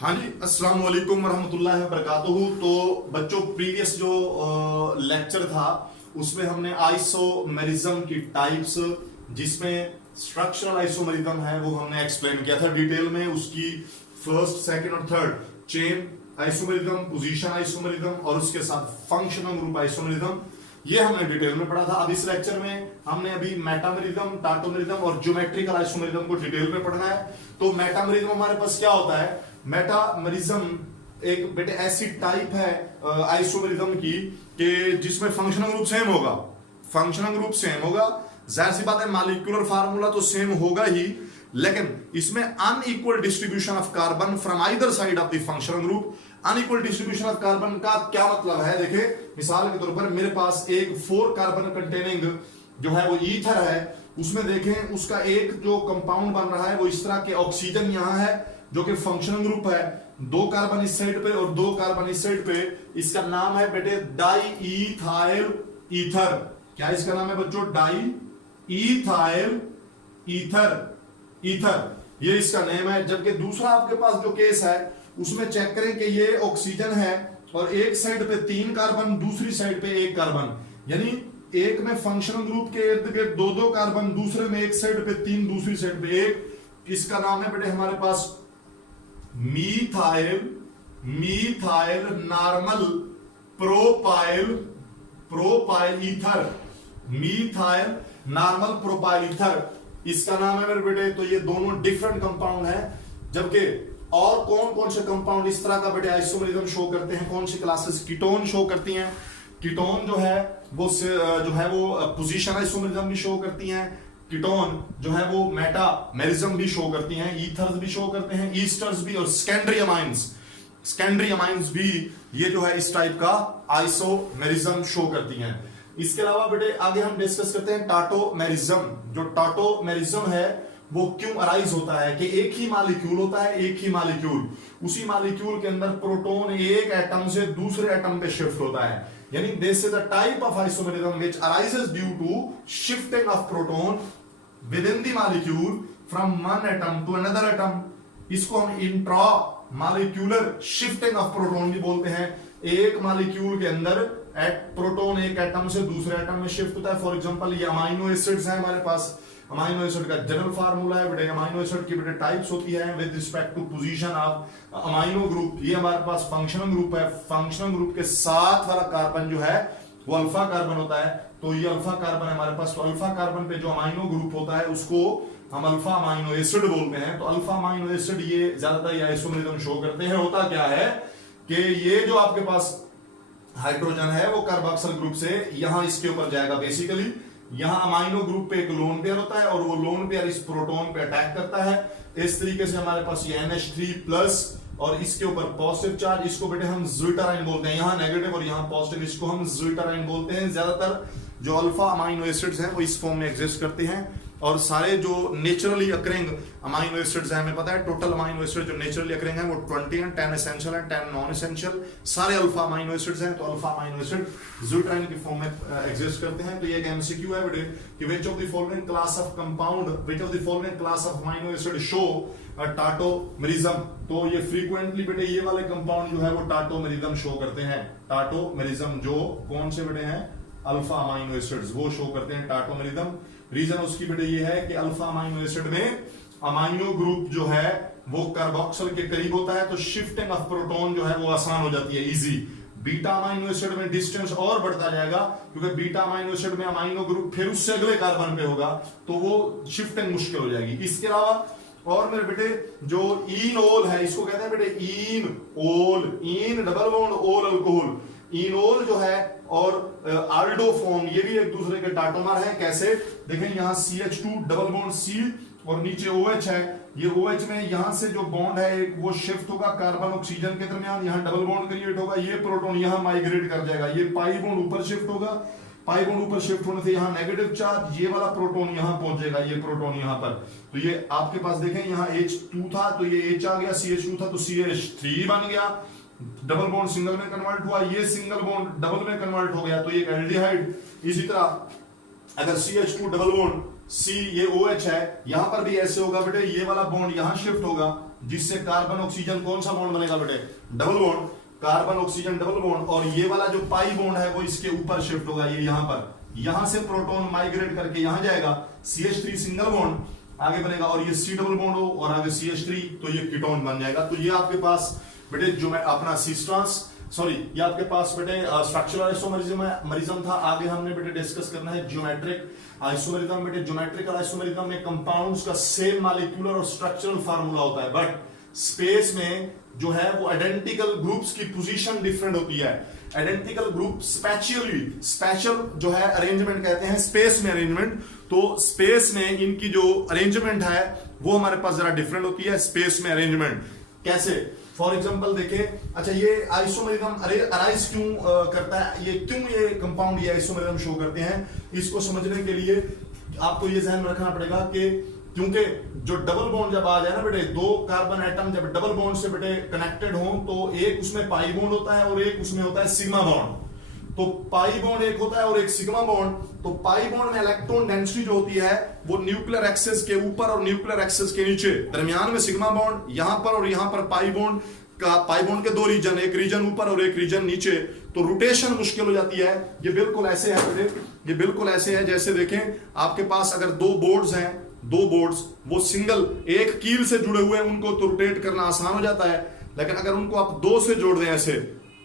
हाँ जी, अस्सलाम वालेकुम वरहमतुल्लाहि वबरकातुहू। तो बच्चों, प्रीवियस जो लेक्चर था उसमें हमने आइसोमेरिज्म की टाइप्स, जिसमें स्ट्रक्चरल आइसोमेरिज्म है, वो हमने एक्सप्लेन किया था डिटेल में। उसकी फर्स्ट, सेकंड और third, chain isomerism, position isomerism और उसके साथ फंक्शनल ग्रुप आइसोमेरिज्म, ये हमने डिटेल में पढ़ा था। अब इस लेक्चर में हमने अभी मेटामेरिज्म, टाटोमेरिज्म और ज्योमेट्रिकल आइसोमेरिज्म को डिटेल में पढ़ना है। तो मेटामेरिज्म हमारे पास क्या होता है? मेटामेरिज्म एक बेटे ऐसी टाइप है आइसोमेरिज्म की कि जिसमें फंक्शनल ग्रुप सेम होगा। फंक्शनल ग्रुप सेम होगा, जाहिर सी बात है मॉलिक्यूलर फार्मूला तो सेम होगा ही, लेकिन इसमें unequal distribution of carbon from either side of the functional group. Unequal distribution of carbon का क्या मतलब है? देखिए, मिसाल के तौर पर मेरे पास एक 4 कार्बन कंटेनिंग जो है वो ईथर है, उसमें देखें उसका एक जो कंपाउंड बन रहा है वो इस तरह के ऑक्सीजन यहां है जो कि फंक्शनल ग्रुप है, 2 कार्बन इस साइड पे और 2 कार्बन इस साइड पे। इसका नाम है बेटे डाई इथाइल ईथर। क्या इसका नाम है बच्चों? डाई इथाइल ईथर, ये इसका नेम है। जबकि दूसरा आपके पास जो केस है उसमें चेक करें कि ये ऑक्सीजन है और एक साइड पे 3 कार्बन, दूसरी साइड पे 1 कार्बन, यानी एक में फंक्शनल ग्रुप के इर्द गिर्द 2-2 कार्बन, दूसरे में एक साइड पे 3, दूसरी साइड पे 1। इसका नाम है बेटे हमारे पास methyl normal propyl ether. Methyl normal propyl ether इसका नाम है मेरे बेटे। तो ये दोनों डिफरेंट कंपाउंड है। जबकि और कौन कौन से कंपाउंड इस तरह का बेटे आइसोमेरिज्म शो करते हैं? कौन सी क्लासेस? कीटोन शो करती हैं। कीटोन जो है वो पोजीशन आइसोमेरिज्म भी शो करती हैं। कीटोन जो है वो मेटामेरिज्म भी शो करती हैं, ईथर्स भी शो करते हैं, ईस्टर्स भी, और सेकेंडरी अमाइंस भी ये जो है इस टाइप का आइसोमेरिज्म शो करती हैं। इसके अलावा बेटे आगे हम डिस्कस करते हैं टाटोमेरिज्म। जो टाटोमेरिज्म है वो क्यों अराइज होता है कि एक ही मॉलिक्यूल होता है, एक ही मॉलिक्यूल, उसी मॉलिक्यूल के अंदर प्रोटॉन एक एटम से दूसरे एटम पे शिफ्ट होता है। यानी this is the type of isomerism which arises due to shifting of proton within the molecule from one atom to another atom. इसको हम intramolecular shifting of proton भी बोलते हैं। एक मॉलिक्यूल के अंदर प्रोटॉन एक एटम से दूसरे एटम में शिफ्ट होता है। फॉर एग्जांपल ये अमाइनो एसिड्स है हमारे पास। अमाइनो एसिड का जनरल फार्मूला है बेटे, अमाइनो एसिड की बेटे टाइप्स होती है with respect to position of amino group. ये हमारे पास फंक्शनल ग्रुप है। फंक्शनल ग्रुप के साथ वाला कार्बन जो है वो अल्फा कार्बन होता है। तो ये अल्फा कार्बन है हमारे पास। तो अल्फा कार्बन पे जो अमाइनो ग्रुप होता है उसको हम अल्फा अमाइनो एसिड बोलते हैं। तो अल्फा अमाइनो एसिड ये ज्यादातर ये आइसोमेरिज्म शो करते हैं। होता क्या है कि ये जो आपके पास हाइड्रोजन है वो कार्बोक्सिल ग्रुप से यहां इसके ऊपर जाएगा। बेसिकली यहां अमाइनो ग्रुप पे एक लोन पेयर होता है और वो लोन पेयर इस प्रोटॉन पे अटैक करता है। इस तरीके से हमारे पास ये NH3+ और इसके ऊपर पॉजिटिव चार्ज, इसको बेटे हम ज्विटराइन बोलते हैं। यहां नेगेटिव और यहां पॉजिटिव, इसको हम ज्विटराइन बोलते हैं। ज्यादातर जो अल्फा अमाइनो एसिड्स हैं वो इस फॉर्म में एग्जिस्ट करते हैं। और सारे जो नेचुरली अकरिंग अमाइनो एसिड्स हैं, हमें पता है टोटल अमाइनो एसिड जो नेचुरली अकरिंग है वो 20 हैं, 10 एसेंशियल हैं, 10 नॉन एसेंशियल, सारे अल्फा अमाइनो एसिड्स हैं। तो अल्फा अमाइनो एसिड ज्विटराइन की फॉर्म में एग्जिस्ट करते हैं। तो ये एक एमसीक्यू है बेटे कि which of the following class of compound, which of the following class of amino acid show tautomerism. तो ये फ्रीक्वेंटली बेटे ये वाले कंपाउंड जो है वो टाटोमेरिज्म शो करते हैं। टाटोमेरिज्म जो कौन से बेटे हैं? अल्फा अमाइनो एसिड्स, वो शो करते हैं टाटोमेरिज्म। रीजन उसकी बेटे ये है कि अल्फा अमाइनो एसिड में अमाइनो ग्रुप जो है वो कार्बोक्सिल के करीब होता है, तो शिफ्टिंग ऑफ प्रोटॉन जो है वो आसान हो जाती है, इजी। बीटा अमाइनो एसिड में डिस्टेंस और बढ़ता जाएगा क्योंकि बीटा अमाइनो एसिड में अमाइनो ग्रुप फिर उससे अगले कार्बन पे होगा, तो वो शिफ्टिंग मुश्किल हो जाएगी। इसके अलावा और मेरे बेटे जो इनोल है, इसको कहते हैं बेटे इनओल, इन डबल बॉन्ड ओल अल्कोहल। इनोल जो है और आल्डोफॉर्म, ये भी एक दूसरे के टाटोमर है। कैसे? देखें यहां CH2 डबल बॉन्ड C और नीचे OH है। ये OH में यहां से जो बॉन्ड है वो शिफ्ट होगा कार्बन ऑक्सीजन के दरमियान, यहां डबल बॉन्ड क्रिएट होगा, ये प्रोटॉन यहां माइग्रेट कर जाएगा, ये पाई बॉन्ड ऊपर शिफ्ट होगा। पाई बॉन्ड ऊपर शिफ्ट होने से यहां नेगेटिव चार्ज, ये वाला प्रोटॉन यहां पहुंचेगा, ये प्रोटॉन यहां पर। तो ये आपके पास देखें यहां H2 था तो ये H आ गया, CH2 था तो CH3 बन गया, डबल बॉन्ड सिंगल में कन्वर्ट हुआ, ये सिंगल बॉन्ड डबल में कन्वर्ट हो गया तो ये एल्डिहाइड। इसी तरह अगर CH2 डबल बॉन्ड C ये OH है, यहां पर भी ऐसे होगा बेटे, ये वाला बॉन्ड यहां शिफ्ट होगा जिससे कार्बन ऑक्सीजन कौन सा बॉन्ड बनेगा बेटे, double bond, carbon oxygen double bond, और ये वाला जो पाई बॉन्ड है वो इसके ऊपर शिफ्ट होगा, ये यहां पर, यहां से प्रोटॉन माइग्रेट करके यहां जाएगा, CH3 सिंगल बॉन्ड आगे बनेगा, और ये C डबल बॉन्ड हो और आगे CH3, तो ये कीटोन बन जाएगा। तो ये आपके पास बेटे जो मैं अपना सिस्ट्रांस सॉरी ये आपके पास बेटे स्ट्रक्चरल आइसोमेरिज्म था। आगे हमने बेटे डिस्कस करना है ज्योमेट्रिक आइसोमेरिज्म। बेटे ज्योमेट्रिकल आइसोमेरिज्म में कंपाउंड्स का सेम मॉलिक्यूलर और स्ट्रक्चरल फार्मूला होता है, बट स्पेस में जो है वो आइडेंटिकल ग्रुप्स की पोजीशन डिफरेंट होती है। आइडेंटिकल ग्रुप स्पेशल जो है अरेंजमेंट कहते हैं, स्पेस में अरेंजमेंट, तो स्पेस में इनकी जो अरेंजमेंट है वो हमारे पास जरा डिफरेंट होती है। स्पेस में अरेंजमेंट कैसे, फॉर एग्जांपल देखें, अच्छा ये आइसोमेरिज्म अराइज क्यों करता है, ये क्यों ये कंपाउंड ये आइसोमेरिज्म शो करते हैं, इसको समझने के लिए आपको ये ध्यान रखना पड़ेगा कि क्योंकि जो डबल बॉन्ड जब आ जाए ना बेटे, दो कार्बन एटम जब डबल बॉन्ड से बेटे कनेक्टेड हो, तो एक उसमें पाई बॉन्ड होता है और एक उसमें होता है सिग्मा बॉन्ड। तो पाई बॉन्ड एक होता है और एक सिग्मा बॉन्ड। तो पाई बॉन्ड में इलेक्ट्रॉन डेंसिटी जो होती है वो न्यूक्लियर एक्सिस के ऊपर और न्यूक्लियर एक्सिस के नीचे, दरमियान में सिग्मा बॉन्ड, यहां पर और यहां पर पाई बॉन्ड का, पाई बॉन्ड के दो रीजन, एक रीजन ऊपर और एक रीजन नीचे, तो रोटेशन मुश्किल हो जाती है। ये बिल्कुल ऐसे है, ये बिल्कुल ऐसे है जैसे देखें आपके पास अगर दो बोर्ड्स हैं, दो बोर्ड्स वो सिंगल एक कील से जुड़े हुए हैं, उनको तो रोटेट करना आसान हो जाता है, लेकिन अगर उनको आप दो से जोड़ दें ऐसे,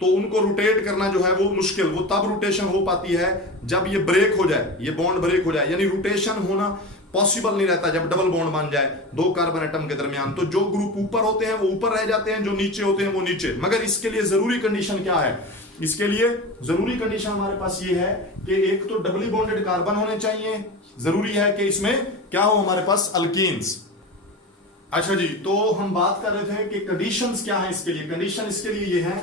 तो उनको रोटेट करना जो है वो मुश्किल, वो तब रोटेशन हो पाती है जब ये ब्रेक हो जाए, ये बॉन्ड ब्रेक हो जाए, यानी रोटेशन होना पॉसिबल नहीं रहता जब डबल बॉन्ड बन जाए दो कार्बन एटम के दरमियान। तो जो ग्रुप ऊपर होते हैं वो ऊपर रह जाते हैं, जो नीचे होते हैं वो नीचे। मगर इसके लिए जरूरी कंडीशन क्या है, इसके लिए जरूरी कंडीशन हमारे पास ये है कि एक तो डबली बॉन्डेड कार्बन होने चाहिए, जरूरी है कि इसमें क्या हो हमारे पास अल्कीन्स। अच्छा जी, तो हम बात कर रहे थे कि कंडीशंस क्या है इसके लिए। कंडीशन इसके लिए ये है,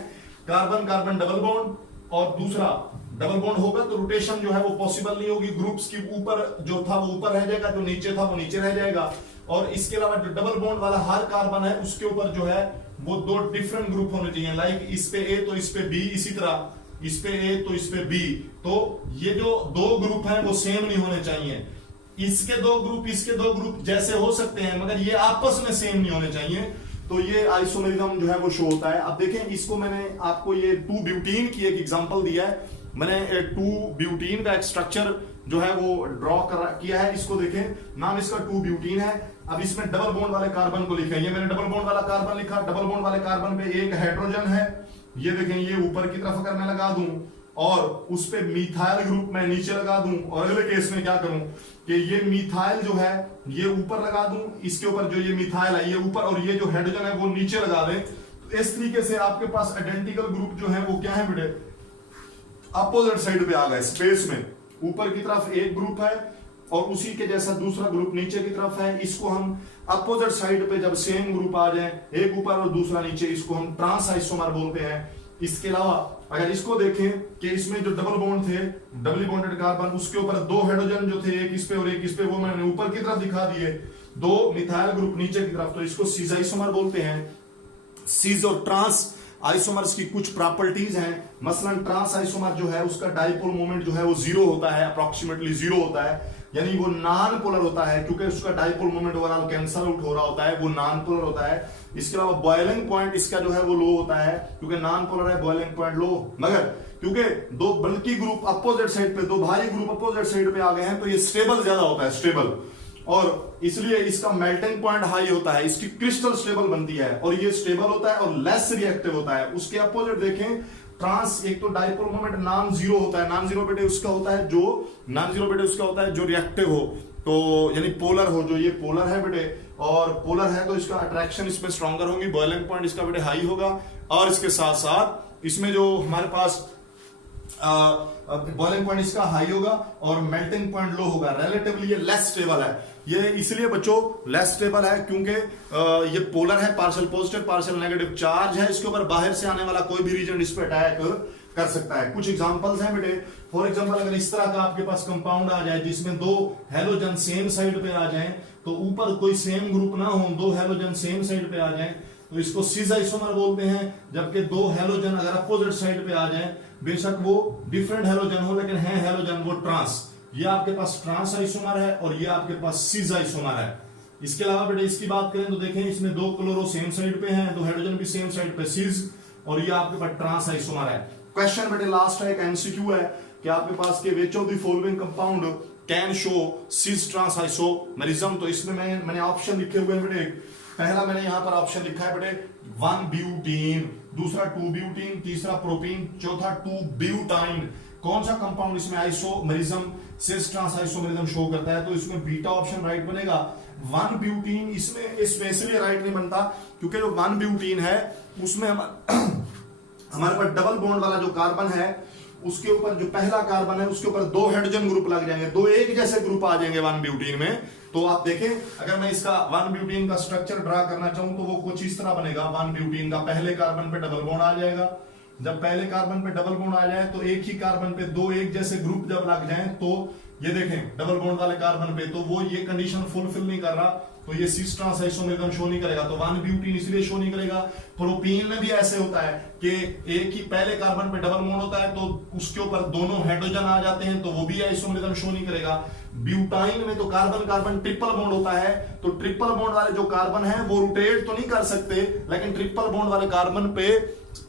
कार्बन कार्बन डबल बॉन्ड, और दूसरा डबल बॉन्ड होगा तो रोटेशन जो है वो पॉसिबल नहीं होगी, ग्रुप्स के ऊपर जो था वो ऊपर रह जाएगा, जो नीचे था वो नीचे रह जाएगा। और इसके अलावा जो डबल बॉन्ड वाला हर कार्बन है उसके ऊपर जो है वो दो डिफरेंट ग्रुप होने चाहिए, लाइक इस पे ए तो इस पे बी, इसी तरह इस पे ए तो इस पे बी। तो ये जो दो ग्रुप हैं वो सेम नहीं होने चाहिए, इसके दो ग्रुप इसके दो ग्रुप जैसे हो सकते हैं मगर ये आपस में सेम नहीं होने चाहिए। तो ये आइसोमेरिज्म जो है वो शो होता है। अब देखें इसको, मैंने आपको ये 2 ब्यूटीन की एक एग्जांपल दिया है, मैंने 2 ब्यूटीन का एक स्ट्रक्चर जो है वो ड्रॉ किया है। इसको देखें, नाम इसका 2 ब्यूटीन है। अब इसमें डबल बॉन्ड वाले कार्बन को लिखा है, ये मैंने डबल बॉन्ड वाला कार्बन लिखा, डबल बॉन्ड वाले कार्बन पे एक हाइड्रोजन है, ये देखें, ये ऊपर की तरफ अगर मैं लगा दूं और उस पे मिथाइल ग्रुप मैं नीचे लगा दूं, और अगले केस में क्या करूं कि ये मिथाइल जो है ये ऊपर लगा दूं, इसके ऊपर जो ये मिथाइल है ये ऊपर, और ये जो हाइड्रोजन है वो नीचे लगा दें, तो इस तरीके से आपके पास आइडेंटिकल ग्रुप जो है वो क्या है बेटे, अपोजिट साइड पे आ गए स्पेस में। ऊपर की तरफ एक ग्रुप है और उसी के जैसा दूसरा ग्रुप नीचे की तरफ है। इसको हम अपोजिट साइड पे जब सेम ग्रुप आ जाए, एक ऊपर और दूसरा नीचे, इसको हम ट्रांस आइसोमर बोलते हैं। इसके अलावा अगर इसको देखें कि इसमें जो डबल बॉन्ड थे, डबली बॉन्डेड कार्बन, उसके ऊपर दो हाइड्रोजन जो थे, एक इस पे और एक इस पे, वो मैंने ऊपर की तरफ दिखा दिए, दो मिथाइल ग्रुप नीचे की तरफ, तो इसको सीज आइसोमर बोलते हैं। सीज और ट्रांस आइसोमर्स की कुछ प्रॉपर्टीज हैं, मसलन ट्रांस आइसोमर जो है उसका डाइपोल मोमेंट जो है वो 0 होता है, अप्रोक्सीमेटली 0 होता है, यानी वो नॉन पोलर होता है, क्योंकि उसका dipole moment overall cancel out हो रहा होता है, वो नॉन पोलर होता है। इसके अलावा बॉइलिंग पॉइंट इसका जो है वो लो होता है, क्योंकि नॉन पोलर है, बॉइलिंग पॉइंट लो। मगर क्योंकि दो बल्कि ग्रुप अपोजिट साइड पे, दो भारी ग्रुप अपोजिट साइड पे आ गए हैं, तो ये स्टेबल ज्यादा होता है, स्टेबल, और इसलिए इसका मेल्टिंग पॉइंट हाई होता है, इसकी क्रिस्टल स्टेबल बनती है, और ये स्टेबल होता है और लेस रिएक्टिव होता है। उसके अपोजिट देखें ट्रांस, एक तो डाइपोल मोमेंट नॉन जीरो होता है, नॉन जीरो बेटे उसका होता है जो नॉन जीरो बेटे उसका होता है जो रिएक्टिव हो, तो यानी पोलर हो, जो ये पोलर है बेटे, और पोलर है तो इसका अट्रैक्शन इसमें स्ट्रॉन्गर होगी, बॉइलिंग पॉइंट इसका बेटे हाई होगा, और इसके साथ साथ इसमें जो हमारे पास बॉइलिंग पॉइंट इसका हाई होगा और मेल्टिंग पॉइंट लो होगा। रिलेटिवली ये लेस स्टेबल है, ये इसलिए बच्चों लेस स्टेबल है क्योंकि ये पोलर है, partial positive partial negative charge है, इसके ऊपर बाहर से आने वाला कोई भी रीजन इस पे अटैक कर सकता है। कुछ एग्जांपल्स हैं बेटे, फॉर एग्जांपल अगर इस तरह का आपके पास कंपाउंड आ जाए जिसमें दो हेलोजन सेम साइड पे आ जाएं, तो ऊपर कोई सेम ग्रुप ना हो, दो हेलोजन सेम साइड पे आ जाएं, तो इसको सिस आइसोमर बोलते हैं। जबकि दो हेलोजन अगर अपोजिट साइड पे आ जाएं, बेशक वो डिफरेंट हेलोजन हो लेकिन है हेलोजन, वो ट्रांस, ये आपके पास ट्रांस आइसोमर है और ये आपके पास सिस आइसोमर है। इसके अलावा बेटे इसकी बात करें तो देखें इसमें 2 क्लोरो सेम साइड पे हैं, 2 हाइड्रोजन भी सेम साइड पे सिस, और ये आपके पास ट्रांस आइसोमर है। क्वेश्चन बेटे लास्ट है, एक एमसीक्यू है कि आपके पास के which of the following compound can show cis trans isomerism. तो इसमें मैंने ऑप्शन लिखे हुए हैं बेटे। पहला मैंने यहां पर ऑप्शन लिखा है बेटे 1 ब्यूटीन, दूसरा 2 ब्यूटीन, तीसरा प्रोपीन, चौथा 2 ब्यूटाइन। कौन सा कंपाउंड इसमें isomerism cis trans isomerism show करता है? तो इसमें बीटा ऑप्शन राइट बनेगा। 1 ब्यूटीन इसमें स्पेशली राइट नहीं बनता क्योंकि जो 1 ब्यूटीन है उसमें हमारे पास डबल बॉन्ड वाला जो कार्बन है उसके ऊपर जो पहला कार्बन है उसके ऊपर 2 हाइड्रोजन ग्रुप लग जाएंगे, 2 एक जैसे ग्रुप आ जाएंगे 1 ब्यूटीन में। तो आप देखें अगर मैं इसका 1 ब्यूटीन का स्ट्रक्चर ड्रा करना चाहूं तो वो कुछ इस तरह बनेगा। 1 ब्यूटीन का पहले कार्बन पे डबल बॉन्ड आ जाएगा। जब पहले कार्बन पे डबल बॉन्ड आ जाए तो एक ही कार्बन पे 2 एक जैसे ग्रुप जब लग जाएं तो ये देखें डबल बॉन्ड वाले कार्बन पे तो वो ये कंडीशन फुलफिल नहीं कर रहा, तो ये सिस ट्रांस आइसोमेरिज्म शो नहीं करेगा। तो 1 ब्यूटीन इसलिए शो नहीं करेगा। प्रोपीन में भी ऐसे होता है कि एक ही पहले कार्बन पे डबल बॉन्ड होता है तो उसके ऊपर दोनों हाइड्रोजन आ जाते हैं तो वो भी आइसोमेरिज्म शो नहीं करेगा। ब्यूटाइन में तो कार्बन कार्बन ट्रिपल बॉन्ड होता है, तो ट्रिपल बॉन्ड वाले जो कार्बन है वो रोटेट तो नहीं कर सकते, लेकिन ट्रिपल बॉन्ड वाले कार्बन पे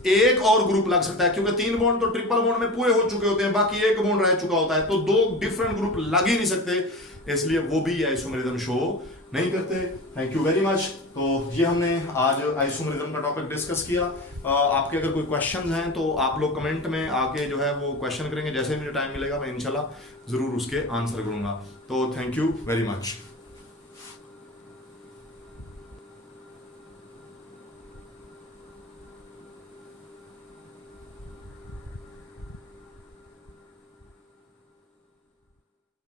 एक और ग्रुप लग सकता है क्योंकि 3 बॉन्ड तो ट्रिपल बॉन्ड में पूरे हो चुके होते हैं, बाकी एक बॉन्ड रह चुका होता है, तो 2 डिफरेंट ग्रुप लग ही नहीं सकते, इसलिए वो भी आइसोमेरिज्म शो नहीं करते। Thank you very much. तो ये हमने आज आइसोमेरिज्म का टॉपिक डिस्कस किया। आपके अगर कोई क्वेश्चन हैं तो आप लोग कमेंट में आके जो है वो क्वेश्चन करेंगे, जैसे मुझे टाइम मिलेगा मैं इंशाल्लाह जरूर उसके आंसर करूंगा। तो थैंक यू वेरी मच।